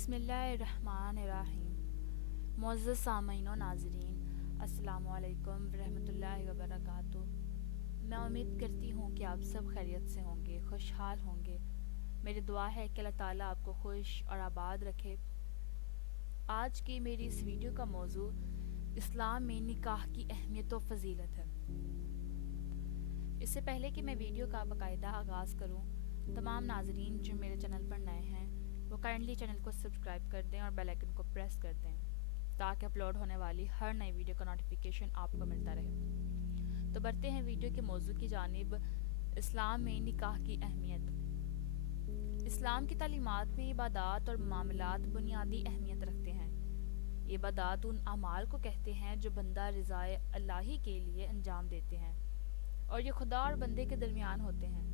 بسم اللہ الرحمن الرحیم۔ معزز سامعین و ناظرین، السلام علیکم ورحمۃ اللہ وبرکاتہ۔ میں امید کرتی ہوں کہ آپ سب خیریت سے ہوں گے، خوشحال ہوں گے۔ میری دعا ہے کہ اللہ تعالیٰ آپ کو خوش اور آباد رکھے۔ آج کی میری اس ویڈیو کا موضوع اسلام میں نکاح کی اہمیت و فضیلت ہے۔ اس سے پہلے کہ میں ویڈیو کا باقاعدہ آغاز کروں، تمام ناظرین جو میرے چینل پر نئے ہیں وہ کائنڈلی چینل کو سبسکرائب کر دیں اور بیل آئیکن کو پریس کر دیں تاکہ اپلوڈ ہونے والی ہر نئی ویڈیو کا نوٹیفیکیشن آپ کو ملتا رہے۔ تو بڑھتے ہیں ویڈیو کے موضوع کی جانب، اسلام میں نکاح کی اہمیت۔ اسلام کی تعلیمات میں عبادات اور معاملات بنیادی اہمیت رکھتے ہیں۔ عبادات ان اعمال کو کہتے ہیں جو بندہ رضائے الہی کے لیے انجام دیتے ہیں اور یہ خدا اور بندے کے درمیان ہوتے ہیں،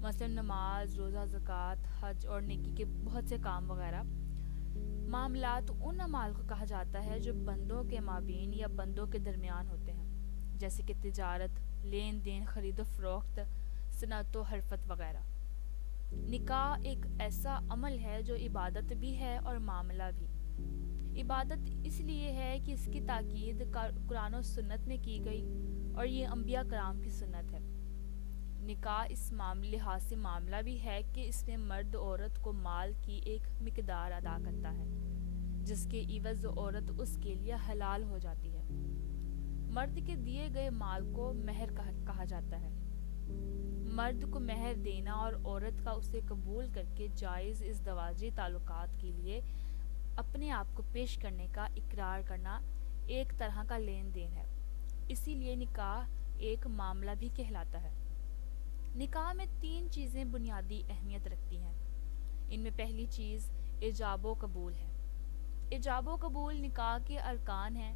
مثلا نماز، روزہ، زکوٰۃ، حج اور نیکی کے بہت سے کام وغیرہ۔ معاملات ان اعمال کو کہا جاتا ہے جو بندوں کے مابین یا بندوں کے درمیان ہوتے ہیں، جیسے کہ تجارت، لین دین، خرید و فروخت، صنعت و حرفت وغیرہ۔ نکاح ایک ایسا عمل ہے جو عبادت بھی ہے اور معاملہ بھی۔ عبادت اس لیے ہے کہ اس کی تاکید قرآن و سنت میں کی گئی اور یہ انبیاء کرام کی سنت ہے۔ نکاح اس لحاظ سے معاملہ بھی ہے کہ اس میں مرد عورت کو مال کی ایک مقدار ادا کرتا ہے جس کے عوض عورت اس کے لیے حلال ہو جاتی ہے۔ مرد کے دیے گئے مال کو مہر کہا جاتا ہے۔ مرد کو مہر دینا اور عورت کا اسے قبول کر کے جائز ازدواجی تعلقات کے لیے اپنے آپ کو پیش کرنے کا اقرار کرنا ایک طرح کا لین دین ہے، اسی لیے نکاح ایک معاملہ بھی کہلاتا ہے۔ نکاح میں 3 چیزیں بنیادی اہمیت رکھتی ہیں۔ ان میں پہلی چیز ایجاب و قبول ہے۔ ایجاب و قبول نکاح کے ارکان ہیں۔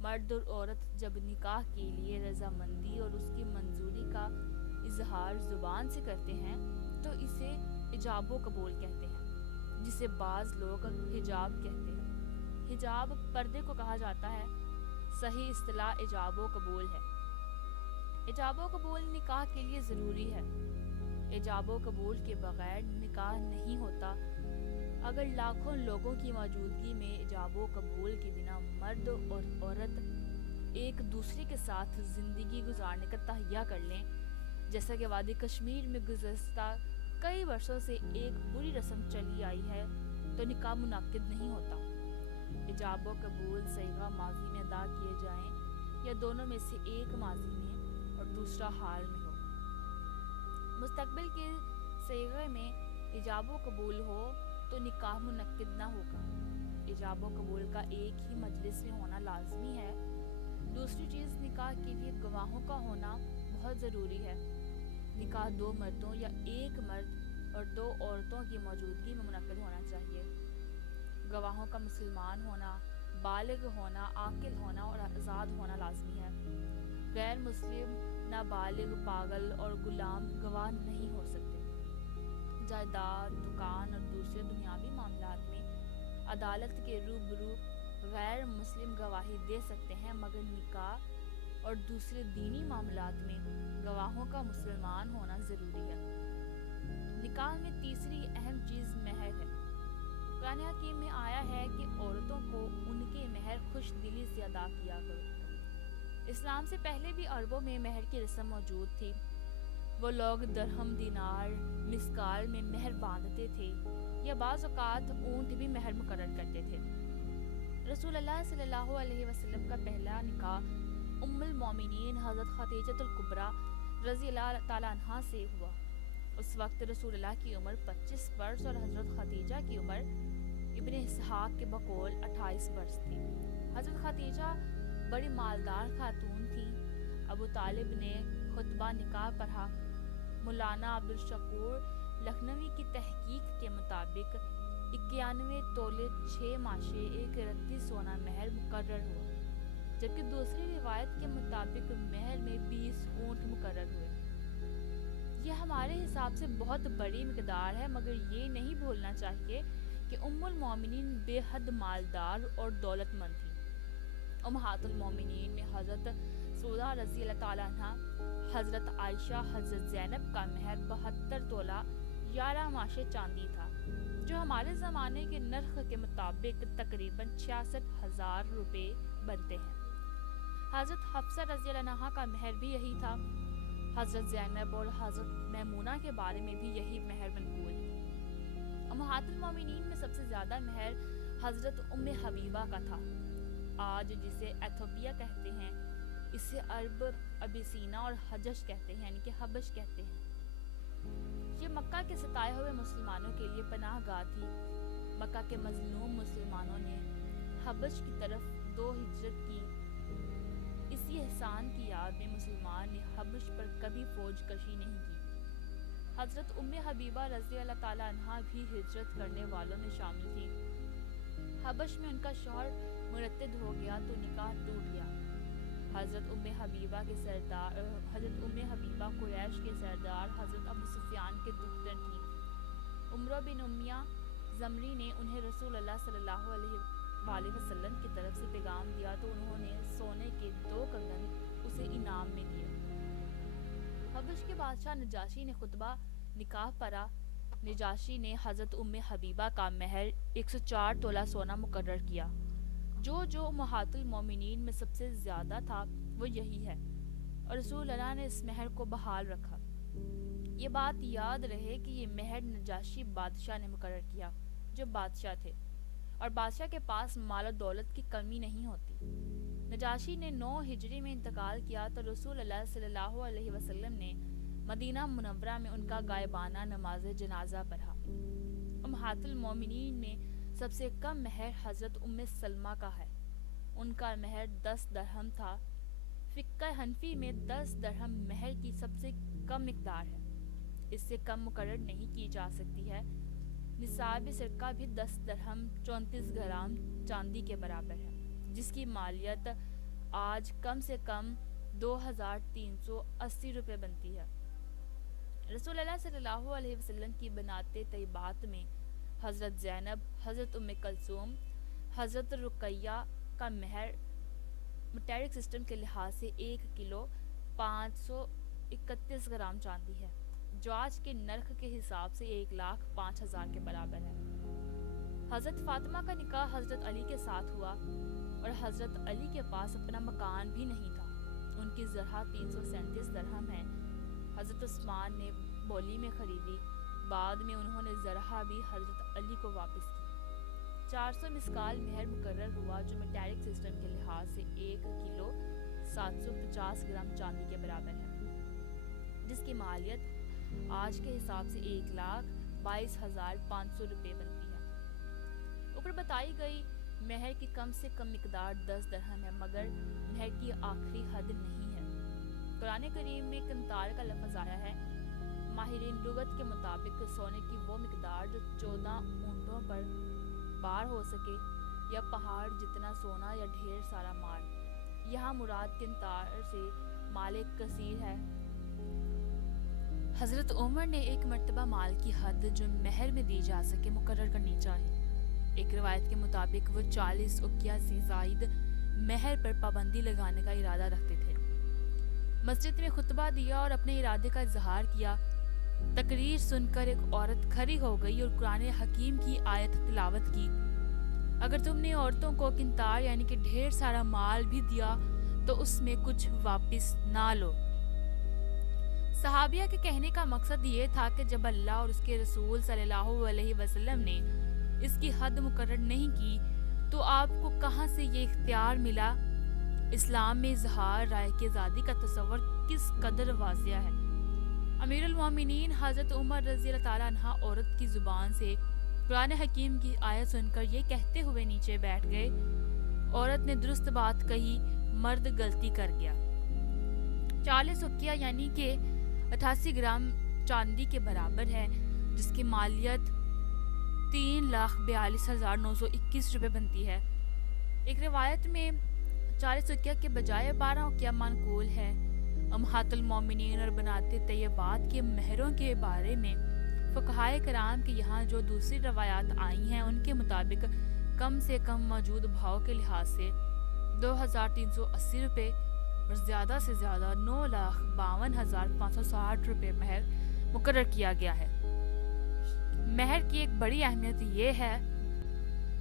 مرد اور عورت جب نکاح کے لیے رضامندی اور اس کی منظوری کا اظہار زبان سے کرتے ہیں تو اسے ایجاب و قبول کہتے ہیں، جسے بعض لوگ حجاب کہتے ہیں۔ حجاب پردے کو کہا جاتا ہے۔ صحیح اصطلاح ایجاب و قبول ہے۔ ایجاب و قبول نکاح کے لیے ضروری ہے۔ ایجاب و قبول کے بغیر نکاح نہیں ہوتا۔ اگر لاکھوں لوگوں کی موجودگی میں ایجاب و قبول کے بنا مرد اور عورت ایک دوسرے کے ساتھ زندگی گزارنے کا تہیہ کر لیں، جیسا کہ وادی کشمیر میں گزشتہ کئی برسوں سے ایک بری رسم چلی آئی ہے، تو نکاح منعقد نہیں ہوتا۔ ایجاب و قبول صیغہ ماضی میں ادا کیے جائیں یا دونوں میں سے ایک ماضی میں اور دوسرا حال میں ہو۔ مستقبل کے صیغے میں ایجاب و قبول ہو تو نکاح منعقد نہ ہوگا۔ ایجاب و قبول کا ایک ہی مجلس میں ہونا لازمی ہے۔ دوسری چیز، نکاح کے لیے گواہوں کا ہونا بہت ضروری ہے۔ نکاح 2 مردوں یا ایک مرد اور 2 عورتوں کی موجودگی میں منعقد ہونا چاہیے۔ گواہوں کا مسلمان ہونا، بالغ ہونا، عاقل ہونا اور آزاد ہونا لازمی ہے۔ غیر مسلم، نابالغ، پاگل اور غلام گواہ نہیں ہو سکتے۔ جائیداد، دکان اور دوسرے دنیاوی معاملات میں عدالت کے روبرو غیر مسلم گواہی دے سکتے ہیں، مگر نکاح اور دوسرے دینی معاملات میں گواہوں کا مسلمان ہونا ضروری ہے۔ نکاح میں تیسری اہم چیز مہر ہے۔ قرآن حکیم میں آیا ہے کہ عورتوں کو ان کے مہر خوش دلی سے ادا کیا کرو۔ اسلام سے پہلے بھی عربوں میں مہر کی رسم موجود تھی۔ وہ لوگ درہم، دینار، مسکال میں مہر باندھتے تھے یا بعض اوقات اونٹ بھی مہر مقرر کرتے تھے۔ رسول اللہ صلی اللہ علیہ وسلم کا پہلا نکاح ام المومنین حضرت خدیجہ الکبریٰ رضی اللہ تعالیٰ عنہا سے ہوا۔ اس وقت رسول اللہ کی عمر 25 برس اور حضرت خدیجہ کی عمر ابن اسحاق کے بقول 28 برس تھی۔ حضرت خدیجہ بڑی مالدار خاتون تھیں۔ ابو طالب نے خطبہ نکاح پڑھا۔ مولانا عبدالشکور لکھنوی کی تحقیق کے مطابق 91 تولے 6 ماشے 1 رتی سونا مہر مقرر ہوا، جبکہ دوسری روایت کے مطابق مہر میں 20 اونٹ مقرر ہوئے۔ یہ ہمارے حساب سے بہت بڑی مقدار ہے، مگر یہ نہیں بھولنا چاہیے کہ ام المومنین بے حد مالدار اور دولت مند تھیں۔ امہات المومنین میں حضرت سعودہ رضی اللہ تعالیٰ عنہ، حضرت عائشہ، حضرت زینب کا مہر 72 تولہ 11 ماشے چاندی تھا، جو ہمارے زمانے کے نرخ کے مطابق تقریباً 66,000 روپے بنتے ہیں۔ حضرت حفصہ رضی اللہ عنہا کا مہر بھی یہی تھا۔ حضرت زینب اور حضرت میمونہ کے بارے میں بھی یہی مہر منقول ہے۔ امہات المومنین میں سب سے زیادہ مہر حضرت ام حبیبہ کا تھا۔ آج جسے ایتھوپیا کہتے ہیں، اسے عرب ابیسینا اور حجش کہتے ہیں، یعنی کہ حبش کہتے ہیں۔ یہ مکہ کے ستائے ہوئے مسلمانوں کے لیے پناہ گاہ تھی۔ مکہ کے مظلوم مسلمانوں نے حبش کی طرف 2 ہجرت کی۔ اسی احسان کی یاد میں مسلمان نے حبش پر کبھی فوج کشی نہیں کی۔ حضرت ام حبیبہ رضی اللہ تعالیٰ عنہا بھی ہجرت کرنے والوں میں شامل تھی۔ حبش میں ان کا شوہر مرتد ہو گیا تو نکاح ٹوٹ گیا۔ حضرت ام حبیبہ قریش کے سردار حضرت ابو سفیان کے دختر تھیں۔ عمرو بن امیہ زمری نے انہیں رسول اللہ صلی اللہ علیہ وسلم کی طرف سے پیغام دیا تو انہوں نے سونے کے 2 کنگن اسے انعام میں دیے۔ حبش کے بادشاہ نجاشی نے خطبہ نکاح پڑھا۔ نجاشی نے حضرت ام حبیبہ کا مہر 104 تولہ سونا مقرر کیا۔ جو امہات المومنین میں سب سے زیادہ تھا وہ یہی ہے، اور رسول اللہ نے اس مہر کو بحال رکھا۔ یہ بات یاد رہے کہ یہ مہر نجاشی بادشاہ نے مقرر کیا جو بادشاہ تھے، اور بادشاہ کے پاس مال و دولت کی کمی نہیں ہوتی۔ نجاشی نے 9 ہجری میں انتقال کیا تو رسول اللہ صلی اللہ علیہ وسلم نے مدینہ منورہ میں ان کا غائبانہ نماز جنازہ پڑھا۔ امہات المومنین میں سب سے کم مہر حضرت ام سلمہ کا ہے۔ ان کا مہر 10 درہم تھا۔ فقہ حنفی میں 10 درہم مہر کی سب سے کم مقدار ہے، اس سے کم مقرر نہیں کی جا سکتی ہے۔ نصاب سرقہ بھی 10 درہم 34 گرام چاندی کے برابر ہے، جس کی مالیت آج کم سے کم 2,380 روپے بنتی ہے۔ رسول اللہ صلی اللہ علیہ وسلم کی بنات طیبات میں حضرت زینب، حضرت ام کلثوم، حضرت رقیہ کا مہر میٹرک سسٹم کے لحاظ سے 1 کلو 531 گرام چاندی ہے، جو آج کے نرخ کے حساب سے 1,05,000 کے برابر ہے۔ حضرت فاطمہ کا نکاح حضرت علی کے ساتھ ہوا، اور حضرت علی کے پاس اپنا مکان بھی نہیں تھا۔ ان کی زرہ 337 درہم ہے۔ حضرت عثمان نے بولی میں خریدی، بعد میں انہوں نے زرہ بھی حضرت علی کو واپس کی۔ 400 مسکال مہر مقرر ہوا، جو میٹرک سسٹم کے لحاظ سے 1 کلو 750 گرام چاندی کے برابر ہے، جس کی مالیت آج کے حساب سے 1,22,500 روپے بنتی ہے۔ اوپر بتائی گئی مہر کی کم سے کم مقدار 10 درہم ہے، مگر مہر کی آخری حد نہیں ہے۔ قرآن کریم میں قنطار کا لفظ آیا ہے۔ ماہرین لغت کے مطابق سونے کی وہ مقدار جو 14 اونٹوں پر بار ہو سکے، یا پہاڑ جتنا سونا یا ڈھیر سارا مال۔ یہاں مراد قنطار سے مال کثیر ہے۔ حضرت عمر نے ایک مرتبہ مال کی حد جو مہر میں دی جا سکے مقرر کرنی چاہیے۔ ایک روایت کے مطابق وہ 40 اقیہ سے زائد مہر پر پابندی لگانے کا ارادہ رکھتے تھے۔ مسجد میں خطبہ دیا اور اپنے ارادے کا اظہار کیا۔ تقریر سن کر ایک عورت کھڑی ہو گئی اور قرآن حکیم کی آیت تلاوت کی، اگر تم نے عورتوں کو قنطار یعنی کہ ڈھیر سارا مال بھی دیا تو اس میں کچھ واپس نہ لو۔ صحابیہ کے کہنے کا مقصد یہ تھا کہ جب اللہ اور اس کے رسول صلی اللہ علیہ وسلم نے اس کی حد مقرر نہیں کی تو آپ کو کہاں سے یہ اختیار ملا؟ اسلام میں اظہار رائے کی آزادی کا تصور کس قدر واضح ہے۔ امیر المومنین حضرت عمر رضی اللہ تعالیٰ عنہ عورت کی زبان سے قرآن حکیم کی آیت سن کر یہ کہتے ہوئے نیچے بیٹھ گئے، عورت نے درست بات کہی، مرد غلطی کر گیا۔ 40 اقیہ یعنی کہ 88 گرام چاندی کے برابر ہے، جس کی مالیت 3,42,921 روپے بنتی ہے۔ ایک روایت میں 40 اقیہ کے بجائے 12 اقیہ منقول ہے۔ امہات المومنین اور بنات طیبات کے مہروں کے بارے میں فقہائے کرام کے یہاں جو دوسری روایات آئی ہیں ان کے مطابق کم سے کم موجود بھاؤ کے لحاظ سے 2,380 روپے اور زیادہ سے زیادہ 9,52,560 روپے مہر مقرر کیا گیا ہے۔ مہر کی ایک بڑی اہمیت یہ ہے،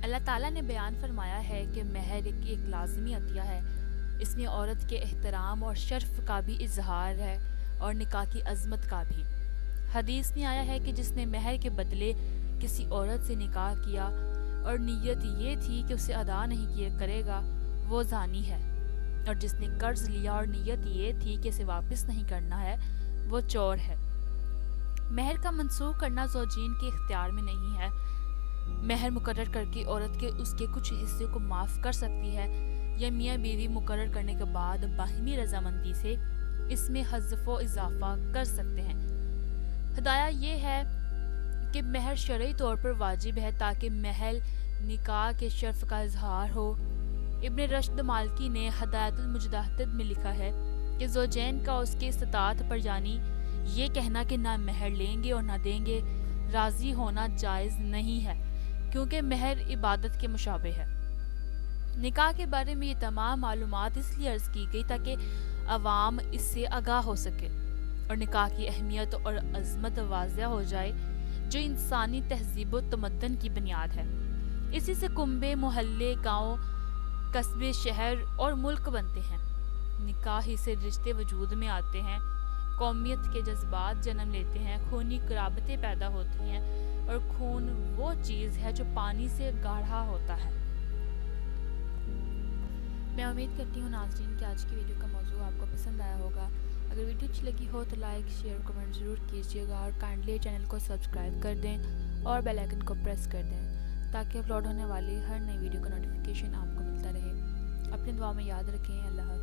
اللہ تعالیٰ نے بیان فرمایا ہے کہ مہر ایک لازمی عطیہ ہے، اس میں عورت کے احترام اور شرف کا بھی اظہار ہے اور نکاح کی عظمت کا بھی۔ حدیث میں آیا ہے کہ جس نے مہر کے بدلے کسی عورت سے نکاح کیا اور نیت یہ تھی کہ اسے ادا نہیں کیا کرے گا، وہ زانی ہے، اور جس نے قرض لیا اور نیت یہ تھی کہ اسے واپس نہیں کرنا ہے، وہ چور ہے۔ مہر کا منسوخ کرنا زوجین کے اختیار میں نہیں ہے۔ مہر مقرر کر کے عورت کے اس کے کچھ حصے کو معاف کر سکتی ہے، یا میاں بیوی مقرر کرنے کے بعد باہمی رضامندی سے اس میں حذف و اضافہ کر سکتے ہیں۔ ہدایہ یہ ہے کہ مہر شرعی طور پر واجب ہے تاکہ محل نکاح کے شرف کا اظہار ہو۔ ابن رشد مالکی نے ہدایت المجتہد میں لکھا ہے کہ زوجین کا اس کے استطاعت پر یعنی یہ کہنا کہ نہ مہر لیں گے اور نہ دیں گے راضی ہونا جائز نہیں ہے، کیونکہ مہر عبادت کے مشابہ ہے۔ نکاح کے بارے میں یہ تمام معلومات اس لیے عرض کی گئی تاکہ عوام اس سے آگاہ ہو سکے اور نکاح کی اہمیت اور عظمت واضح ہو جائے، جو انسانی تہذیب و تمدن کی بنیاد ہے۔ اسی سے کنبے، محلے، گاؤں، قصبے، شہر اور ملک بنتے ہیں۔ نکاح ہی سے رشتے وجود میں آتے ہیں، قومیت کے جذبات جنم لیتے ہیں، خونی قرابتیں پیدا ہوتی ہیں، اور خون وہ چیز ہے جو پانی سے گاڑھا ہوتا ہے۔ میں امید کرتی ہوں ناظرین کہ آج کی ویڈیو کا موضوع آپ کو پسند آیا ہوگا۔ اگر ویڈیو اچھی لگی ہو تو لائک، شیئر، کمنٹ ضرور کیجیے گا، اور کائنڈلی چینل کو سبسکرائب کر دیں اور بیل آئیکن کو پریس کر دیں تاکہ اپلوڈ ہونے والی ہر نئی ویڈیو کا نوٹیفیکیشن آپ کو ملتا رہے۔ اپنی دعا میں یاد رکھیں۔ اللہ حافظ۔